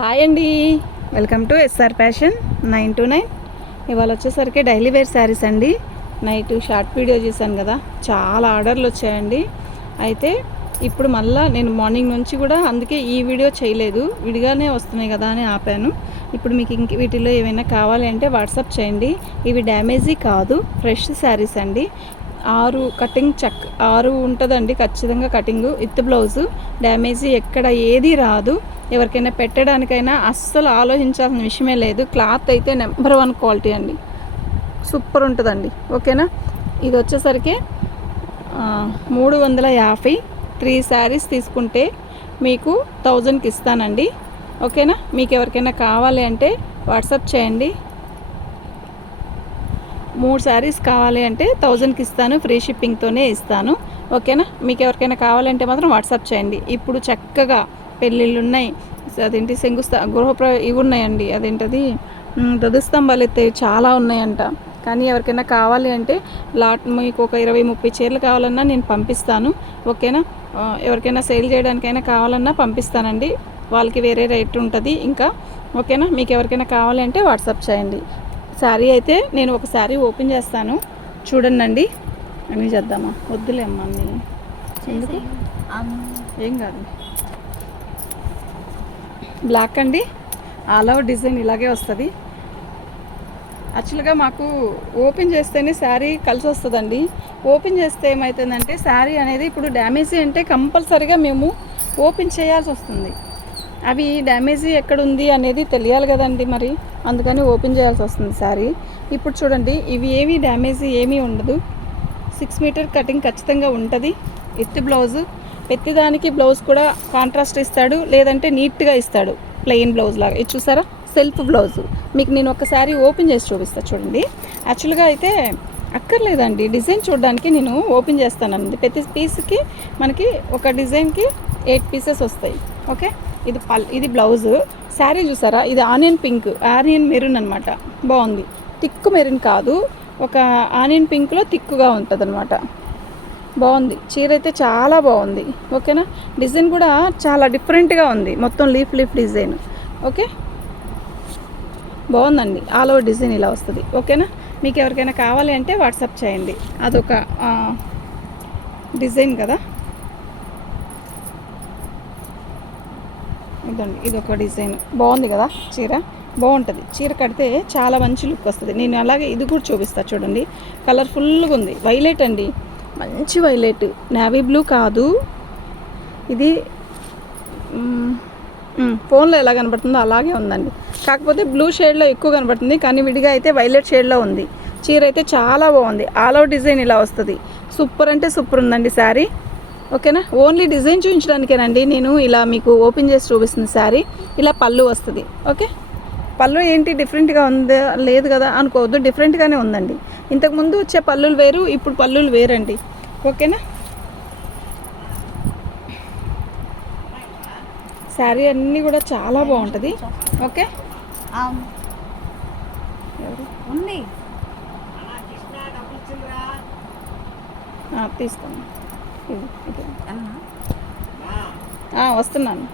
Hi అండి, welcome to SR fashion 929. ఇవాళ వచ్చేసరికి డైలీ వేర్ శారీస్ అండి. నైట్ షార్ట్ వీడియో చేశాను కదా, చాలా ఆర్డర్లు వచ్చాయండి. అయితే ఇప్పుడు మళ్ళీ నేను మార్నింగ్ నుంచి కూడా అందుకే ఈ వీడియో చేయలేదు, విడిగానే వస్తున్నాయి కదా అని ఆపాను. ఇప్పుడు మీకు వీటిలో ఏమైనా కావాలి అంటే వాట్సాప్ చేయండి. ఇవి డ్యామేజీ కాదు, ఫ్రెష్ శారీస్ అండి. 6 కటింగ్ 6 ఉంటుందండి ఖచ్చితంగా కటింగు విత్ బ్లౌజు. డ్యామేజీ ఎక్కడ ఏది రాదు. ఎవరికైనా పెట్టడానికైనా అస్సలు ఆలోచించాల్సిన విషయమే లేదు. క్లాత్ అయితే నెంబర్ 1 క్వాలిటీ అండి, సూపర్ ఉంటుందండి. ఓకేనా, ఇది వచ్చేసరికి 350 3 శారీస్ తీసుకుంటే మీకు 1000కి ఇస్తానండి. ఓకేనా, మీకు ఎవరికైనా కావాలి అంటే వాట్సాప్ చేయండి. 3 శారీస్ కావాలి అంటే 1000కి ఇస్తాను, ఫ్రీ షిప్పింగ్తోనే ఇస్తాను. ఓకేనా, మీకు ఎవరికైనా కావాలంటే మాత్రం వాట్సాప్ చేయండి. ఇప్పుడు చక్కగా పెళ్ళిళ్ళు ఉన్నాయి, అదేంటి ఇవి ఉన్నాయండి, అదేంటది ధ్వజస్తంభాలు ఎత్తేవి చాలా ఉన్నాయంట. కానీ ఎవరికైనా కావాలి అంటే మీకు ఒక 20-30 చీరలు కావాలన్నా నేను పంపిస్తాను. ఓకేనా, ఎవరికైనా సేల్ చేయడానికైనా కావాలన్నా పంపిస్తానండి, వాళ్ళకి వేరే రేట్ ఉంటుంది ఇంకా. ఓకేనా, మీకు ఎవరికైనా కావాలి అంటే వాట్సాప్ చేయండి. శారీ అయితే నేను ఒక శారీ ఓపెన్ చేస్తాను, చూడండి. అన్నీ చేద్దామా? వద్దులే అమ్మా, అన్నీ ఎందుకు, ఏం కాదు. బ్లాక్ అండి, ఆల్ ఓవర్ డిజైన్ ఇలాగే వస్తుంది. యాక్చువల్గా మాకు ఓపెన్ చేస్తేనే శారీ కలిసి వస్తుందండి. ఓపెన్ చేస్తే ఏమవుతుందంటే శారీ అనేది ఇప్పుడు డ్యామేజీ అంటే కంపల్సరీగా మేము ఓపెన్ చేయాల్సి వస్తుంది. అవి డ్యామేజీ ఎక్కడుంది అనేది తెలియాలి కదండి, మరి అందుకని ఓపెన్ చేయాల్సి వస్తుంది శారీ. ఇప్పుడు చూడండి, ఇవి ఏమీ డ్యామేజీ ఏమీ ఉండదు. 6 మీటర్ కటింగ్ ఖచ్చితంగా ఉంటుంది. విత్ బ్లౌజు, ప్రతిదానికి బ్లౌజ్ కూడా కాంట్రాస్ట్ ఇస్తాడు, లేదంటే నీట్గా ఇస్తాడు ప్లెయిన్ బ్లౌజ్ లాగా. ఇది చూసారా, సెల్ఫ్ బ్లౌజు. మీకు నేను ఒకసారి ఓపెన్ చేసి చూపిస్తాను చూడండి. యాక్చువల్గా అయితే అక్కర్లేదండి, డిజైన్ చూడడానికి నేను ఓపెన్ చేస్తానండి. ప్రతి పీస్కి మనకి ఒక డిజైన్కి 8 పీసెస్ వస్తాయి. ఓకే, ఇది బ్లౌజు. శారీ చూసారా, ఇది ఆనియన్ మెరూన్ అనమాట. బాగుంది, థిక్ మెరూన్ కాదు, ఒక ఆనియన్ పింక్లో థిక్గా ఉంటుంది అనమాట. బాగుంది, చీర అయితే చాలా బాగుంది. ఓకేనా, డిజైన్ కూడా చాలా డిఫరెంట్గా ఉంది, మొత్తం లీఫ్ డిజైన్. ఓకే, బాగుందండి, ఆల్ ఓవర్ డిజైన్ ఇలా వస్తుంది. ఓకేనా, మీకు ఎవరికైనా కావాలి అంటే వాట్సాప్ చేయండి. అదొక డిజైన్ కదా, ఇదండి, ఇదొక డిజైన్. బాగుంది కదా, చీర బాగుంటుంది. చీర కడితే చాలా మంచి లుక్ వస్తుంది. నేను అలాగే ఇది కూడా చూపిస్తాను చూడండి. కలర్ఫుల్గా ఉంది, వైలెట్ అండి, మంచి వైలెట్, నేవీ బ్లూ కాదు ఇది. ఫోన్లో ఎలా కనబడుతుందో అలాగే ఉందండి, కాకపోతే బ్లూ షేడ్లో ఎక్కువ కనబడుతుంది, కానీ విడిగా అయితే వైలెట్ షేడ్లో ఉంది. చీర అయితే చాలా బాగుంది, ఆల్ ఓవర్ డిజైన్ ఇలా వస్తుంది. సూపర్ అంటే సూపర్ ఉందండి శారీ. ఓకేనా, ఓన్లీ డిజైన్ చూపించడానికేనండి నేను ఇలా మీకు ఓపెన్ చేసి చూపిస్తుంది శారీ. ఇలా పళ్ళు వస్తుంది. ఓకే, పళ్ళు ఏంటి డిఫరెంట్గా ఉందా లేదు కదా అనుకోవద్దు, డిఫరెంట్గానే ఉందండి. ఇంతకుముందు వచ్చే పళ్ళులు వేరు, ఇప్పుడు పళ్ళులు వేరండి. ఓకేనా, శారీ అన్నీ కూడా చాలా బాగుంటుంది. ఓకే, తీసుకోండి, వస్తున్నాను.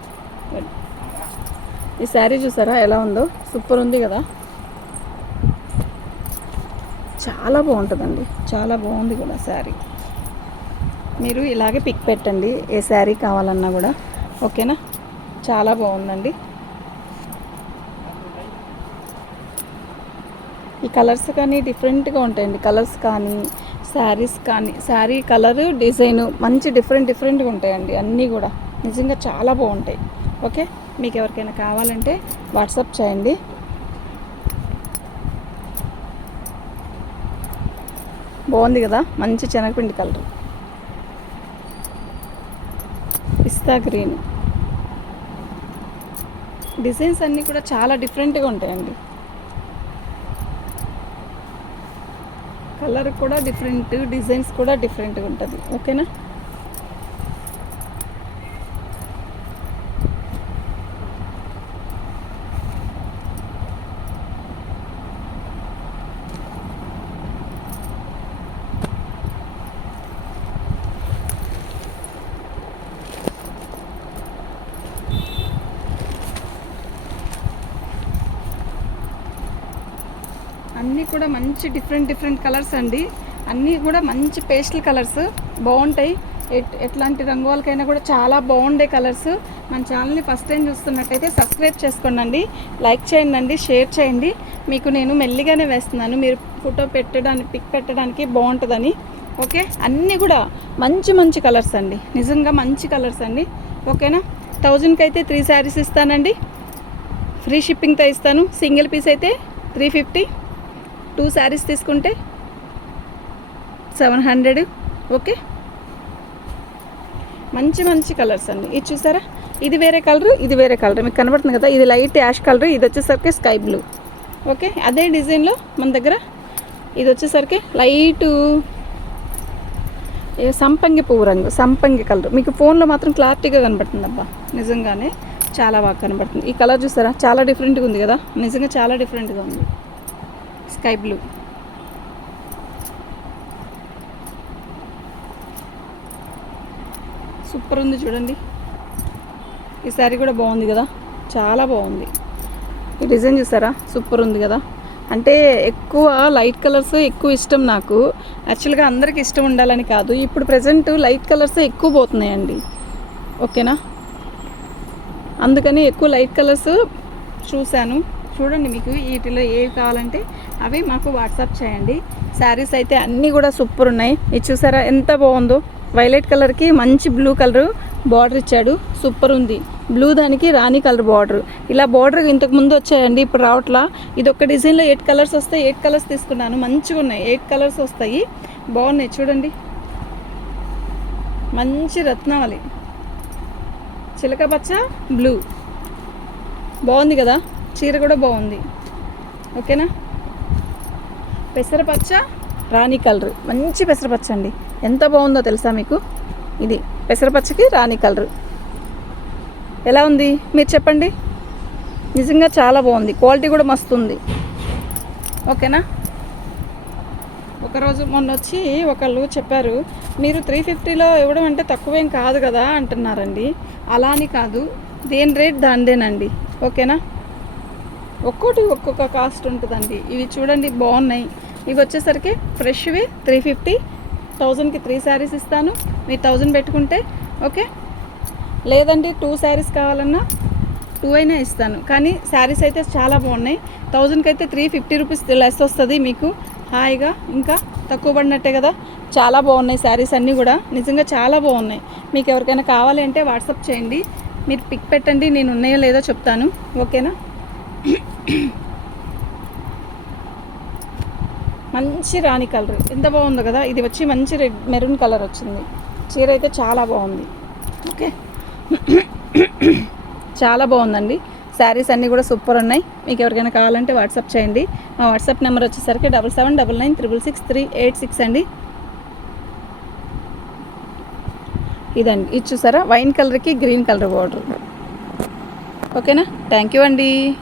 ఈ శారీ చూసారా ఎలా ఉందో, సూపర్ ఉంది కదా, చాలా బాగుంటుందండి, చాలా బాగుంది కూడా శారీ. మీరు ఇలాగే పిక్ పెట్టండి ఏ శారీ కావాలన్నా కూడా. ఓకేనా, చాలా బాగుందండి. ఈ కలర్స్ కానీ డిఫరెంట్గా ఉంటాయండి, కలర్స్ కానీ శారీస్ కానీ, శారీ కలరు డిజైను మంచి డిఫరెంట్గా ఉంటాయండి అన్నీ కూడా, నిజంగా చాలా బాగుంటాయి. ఓకే, మీకు ఎవరికైనా కావాలంటే వాట్సాప్ చేయండి. బాగుంది కదా, మంచి శనగపిండి కలర్, పిస్తా గ్రీన్. డిజైన్స్ అన్నీ కూడా చాలా డిఫరెంట్గా ఉంటాయండి, కలర్ కూడా డిఫరెంట్, డిజైన్స్ కూడా డిఫరెంట్గా ఉంటుంది. ఓకేనా, అన్నీ కూడా మంచి డిఫరెంట్ కలర్స్ అండి. అన్నీ కూడా మంచి పేస్టల్ కలర్స్ బాగుంటాయి. ఎట్లాంటి రంగులకైనా కూడా చాలా బాగుండే కలర్స్. మన ఛానల్ని ఫస్ట్ టైం చూస్తున్నట్టయితే సబ్స్క్రైబ్ చేసుకోండి, లైక్ చేయండి, షేర్ చేయండి. మీకు నేను మెల్లిగానే వేస్తున్నాను, మీరు ఫోటో పెట్టడానికి పిక్ పెట్టడానికి బాగుంటుందని. ఓకే, అన్నీ కూడా మంచి కలర్స్ అండి, నిజంగా మంచి కలర్స్ అండి. ఓకేనా, 1000కి అయితే 3 శారీస్ ఇస్తానండి, ఫ్రీ షిప్పింగ్తో ఇస్తాను. సింగిల్ పీస్ అయితే 350, 2 శారీస్ తీసుకుంటే 700. ఓకే, మంచి కలర్స్ అండి. ఇది చూసారా, ఇది వేరే కలరు, ఇది వేరే కలర్ మీకు కనబడుతుంది కదా. ఇది లైట్ యాష్ కలర్, ఇది వచ్చేసరికి స్కై బ్లూ. ఓకే, అదే డిజైన్లో మన దగ్గర ఇది వచ్చేసరికి లైటు సంపంగి పువ్వు రంగు, సంపంగి కలర్. మీకు ఫోన్లో మాత్రం క్లారిటీగా కనబడుతుంది అబ్బా, నిజంగానే చాలా బాగా కనబడుతుంది. ఈ కలర్ చూసారా, చాలా డిఫరెంట్గా ఉంది కదా, నిజంగా చాలా డిఫరెంట్గా ఉంది. స్కై బ్లూ, సూపర్ ఉంది చూడండి. ఈ శారీ కూడా బాగుంది కదా, చాలా బాగుంది. ఈ డిజైన్ చూసారా, సూపర్ ఉంది కదా. అంటే ఎక్కువ లైట్ కలర్స్ ఎక్కువ ఇష్టం నాకు. యాక్చువల్గా అందరికి ఇష్టం ఉండాలని కాదు, ఇప్పుడు ప్రజెంట్ లైట్ కలర్స్ ఎక్కువ పోతున్నాయండి. ఓకేనా, అందుకని ఎక్కువ లైట్ కలర్స్ చూశాను. చూడండి, మీకు వీటిలో ఏవి కావాలంటే అవి మాకు వాట్సాప్ చేయండి. శారీస్ అయితే అన్నీ కూడా సూపర్ ఉన్నాయి. ఇది చూసారా ఎంత బాగుందో, వైలెట్ కలర్కి మంచి బ్లూ కలర్ బార్డర్ ఇచ్చాడు, సూపర్ ఉంది. బ్లూ దానికి రాణి కలర్ బార్డర్. ఇలా బార్డర్ ఇంతకు ముందు వచ్చాయండి, ఇప్పుడు రావట్లా. ఇది ఒక డిజైన్లో 8 కలర్స్ వస్తాయి, 8 కలర్స్ తీసుకున్నాను. మంచిగా ఉన్నాయి, 8 కలర్స్ వస్తాయి, బాగున్నాయి చూడండి. మంచి రత్నావళి, చిలక పచ్చ బ్లూ, బాగుంది కదా. చీర కూడా బాగుంది. ఓకేనా, పెసరపచ్చ రాణి కలర్, మంచి పెసరపచ్చ అండి, ఎంత బాగుందో తెలుసా మీకు. ఇది పెసరపచ్చకి రాణి కలర్ ఎలా ఉంది మీరు చెప్పండి. నిజంగా చాలా బాగుంది, క్వాలిటీ కూడా మస్తు ఉంది. ఓకేనా, ఒకరోజు మొన్న వచ్చి ఒకళ్ళు చెప్పారు, మీరు 350లో ఇవ్వడం అంటే తక్కువేం కాదు కదా అంటున్నారండి. అలా అని కాదు, దేని రేట్ దానిదేనండి. ఓకేనా, ఒక్కోటి ఒక్కొక్క కాస్ట్ ఉంటుందండి. ఇవి చూడండి బాగున్నాయి. ఇవి వచ్చేసరికి ఫ్రెష్వి 350, 1000కి 3 శారీస్ ఇస్తాను. మీరు 1000 పెట్టుకుంటే ఓకే, లేదండి 2 శారీస్ కావాలన్నా 2 అయినా ఇస్తాను. కానీ శారీస్ అయితే చాలా బాగున్నాయి. 1000కి అయితే 350 రూపీస్ లెస్ వస్తుంది మీకు, హాయిగా ఇంకా తక్కువ పడినట్టే కదా. చాలా బాగున్నాయి శారీస్ అన్నీ కూడా, నిజంగా చాలా బాగున్నాయి. మీకు ఎవరికైనా కావాలి అంటే వాట్సాప్ చేయండి, మీరు పిక్ పెట్టండి, నేను ఉన్నాయో లేదో చెప్తాను. ఓకేనా, మంచి రాణి కలర్ ఎంత బాగుందో కదా. ఇది వచ్చి మంచి రెడ్ మెరూన్ కలర్ వచ్చింది. చీర అయితే చాలా బాగుంది. ఓకే, చాలా బాగుందండి. శారీస్ అన్నీ కూడా సూపర్ ఉన్నాయి. మీకు ఎవరికైనా కావాలంటే వాట్సాప్ చేయండి. మా వాట్సాప్ నెంబర్ వచ్చేసరికి 7799963886 అండి. ఇదండి, ఇది చూసారా వైన్ కలర్కి గ్రీన్ కలర్ బార్డర్. ఓకేనా, థ్యాంక్ యూ అండి.